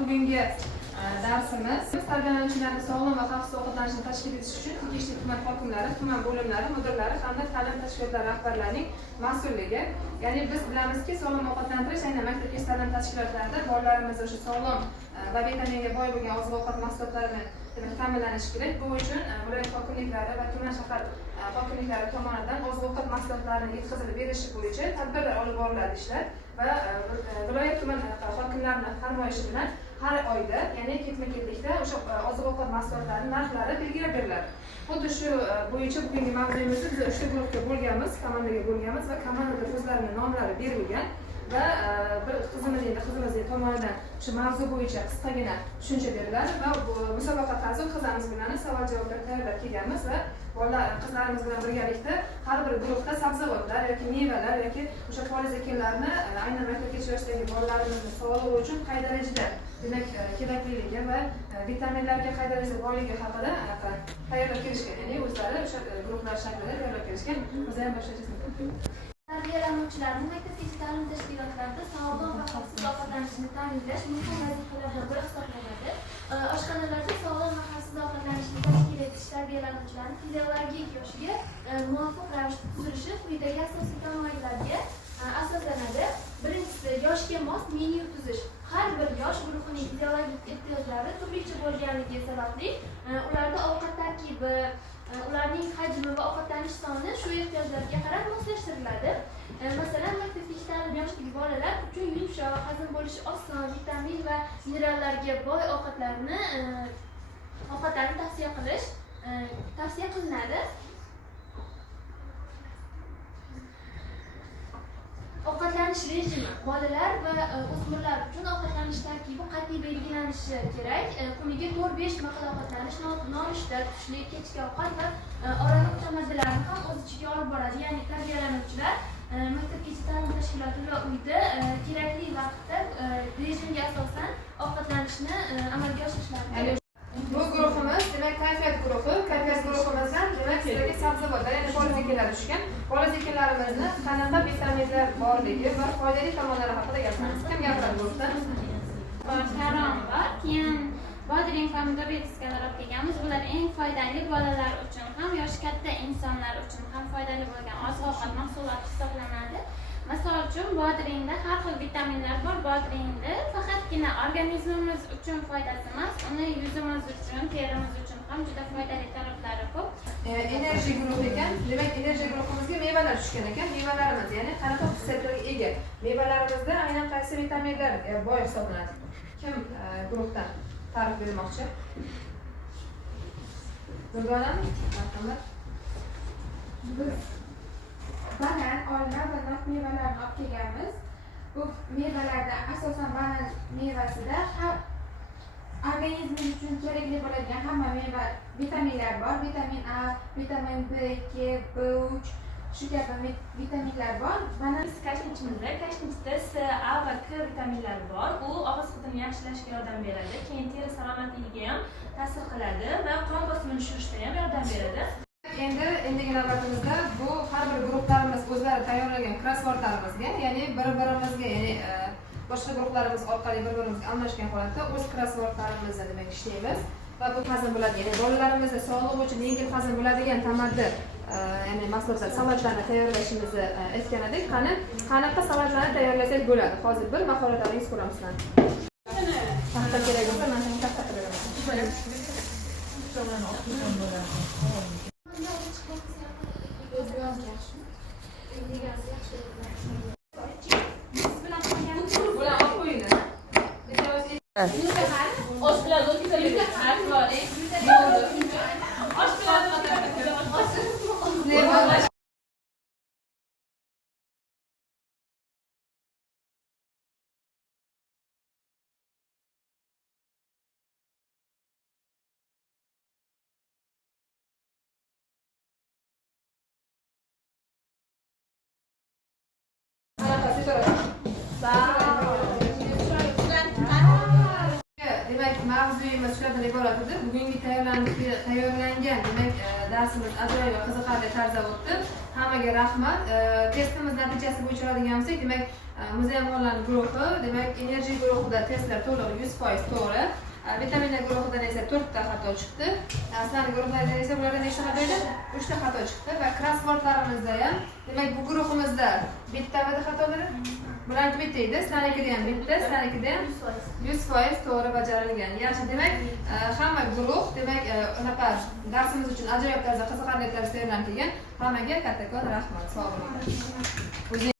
bugungi darsimiz tarbiyalanuvchilarning sog'lom va xavfsiz ovqatlanishini tashkil etish uchun tegishli tuman hokimlari, tuman bo'limlari mudirlari hamda ta'lim tashkilotlari rahbarlarining mas'ulligi. Ya'ni biz bilamizki, sog'lom ovqatlantirish aynan maktabgacha ta'lim tashkilotlarida bolalarimiz o'sha sog'lom va vitaminga boy bo'lgan oziq-ovqat mahsulotlarini ta'minlanishi kerak. Bu uchun viloyat hokimliklari va tuman shahar hokimliklari tomonidan oziq-ovqat mahsulotlarini yetkazib berish bo'yicha tadbirlar olib boriladi ishlar va viloyat tuman hokimlarining farmoyishi bilan har oyda, ya'ni ketma-ketlikda o'sha oziq-ovqat mahsulotlarining narxlari belgilab beriladi. Xuddi shu bo'yicha bugungi mavzuyimizni biz 3 ta guruhga bo'lganmiz, komandaga bo'lganmiz va komandada o'zlarining nomlari berilgan va bir qizimiz tomonidan shu mavzu bo'yicha qisqagina tushuncha beriladi va bu musobaqa tarzida qizlarimiz bilan savol-javoblar tayyorlab kelganmiz va qizlarimiz bilan birgalikda har bir guruhda sabzavotlar yoki mevalar yoki o'sha poliz ekinlarni aynan maktabgacha yoshdagi bolalarimizni sog'lig'i uchun qay darajada demak kerakliligi va vitaminlarga qay darajada boyligi haqida tayyorlab kelishgan, ya'ni o'zlari o'sha guruhlar shaklida tayyorlab kelishgan. O'zi ham boshlaymiz. Tarbiyalanuvchilarning maktabgacha ta'lim tashkilotlarida sog'lom va xavfsiz ovqatlanishni ta'minlash muhim vazifalardan biri hisoblanadi. Oshxonalarda sog'lom va xavfsiz ovqatlanishni tashkil etish tarbiyalanuvchilarning fiziologik yoshiga muvofiq ravishda tuzilishi quyidagi asosiy tamoyillarga asoslanadi. Birinchisi, yoshga mos menyu tuzish. Har bir yosh guruhining fiziologik ehtiyojlari turlicha bo'lganligi sababli ularda ovqat tarkibi, ularning hajmi va ovqatlanish soni shu ehtiyojlarga qarab moslashtiriladi. Masalan, maktabgacha ta'lim yoshidagi bolalar uchun yumshoq, hazm bo'lishi oson, vitamin va minerallarga boy ovqatlarni tavsiya qilinadi. Ovqatlanish rejimi. Bolalar va o'smirlar uchun ovqatlanish tarkibi qat'iy belgilanishi kerak. Kuniga 4-5 marta ovqatlanish, nonushta, tushlik, kechki ovqat va oraliq tamaddilarni ham o'z ichiga olib boradi. Ya'ni tarbiyalanuvchilar maktabgacha ta'lim tashkiloti va uyda kerakli vaqtda rejimga asosan ovqatlanishni amalga oshirishlari. Bu guruhimiz demak kayfiyat guruhi. Kayfiyat guruhimizdan demak sizlarga sabzavotlar, ya'ni poliz ekinlar tushgan. Poliz ekinlarimizni qanaqa vitaminlar borligi va foydali tomonlari haqida gapiramiz. Kim gapiradi guruhda? Sharon bor, keyin bodring pomidor retiskalar olib kelganmiz. Bular eng foydali bolalar uchun ham, yoshi katta insonlar uchun ham foydali bo'lgan oziq-ovqat mahsuloti hisoblanadi. Misol uchun bodringda har xil vitaminlar bor. Bodringda faqatgina organizmimiz uchun foydasi emas, uni yuzimiz uchun, terimiz uchun ham juda foydali taraflari ko'p. Enerji guruhi ekan. Demak, enerji guruhimizga mevalar tushgan ekan. Mevalarimiz, ya'ni qanaqa xususiyatlarga ega? Mevalarimizda aynan qaysi vitaminlar boy hisoblanadi? Kim guruhdan ta'rif bermoqchi? Nurgulami? Marhamat. Banan, olma va nok mevalarni olib kelganmiz. Bu mevalarda asosan banan mevasida organizm uchun kerakli bo'ladigan hamma meva vitaminlar bor. Vitamin A, vitamin B2, B3 shu kabi vitaminlar bor. Biz kashnichimizda C, A va K vitaminlari bor. U og'iz hidini yaxshilashga yordam beradi, keyin teri salomatligiga ham ta'sir qiladi va qon bosimini tushirishda ham yordam beradi. Endigi navbatimizda bu har bir guruhlarimiz o'zlari tayyorlagan krossvordlarimizga, ya'ni bir-birimizga, ya'ni boshqa guruhlarimiz orqali bir-birimizga almashgan holatda o'z krossvordlarimizni demak ishlaymiz va bu hazm bo'ladi. Ya'ni bolalarimizni sog'lig'i uchun yengil hazm bo'ladigan tamaddi, ya'ni mahsulotlar, salatlarni tayyorlashimizni aytgan edik. Qanaqa salatlarni tayyorlasak bo'ladi? Hozir bir mahoratlaringiz ko'ramiz. Paxta kerak bo'lsa, men ham paxta qilaman. Demak, mavzuyimiz shulardan iborat edi. Bugungi tayyorlangan demak darsimiz ajoyib va qiziqarli tarzda o'tdi. Hammaga rahmat. Testimiz natijasi bo'yicha oladigan bo'lsak, demak muzayyanlarning guruhi, demak energy guruhida testlar to'liq 100% to'g'ri. Vitaminlar guruhidan esa 4 ta xato chiqdi. Aslan guruhlaridan esa bularda nechta xato edi? 3 ta xato chiqdi va krossvordlarimizda ham, demak bu guruhimizda bitta xatolari bularni bitta edi, sizlarnikida ham bitta, sizlarnikida ham 100% to'g'ri bajarilgan. Yaxshi, demak, hamma guruh, demak, unaqa darsimiz uchun ajoyib tarzda qiziqarli tarzda tayyorlanib kelgan. Hammaga kattakon rahmat. Sog' bo'ling.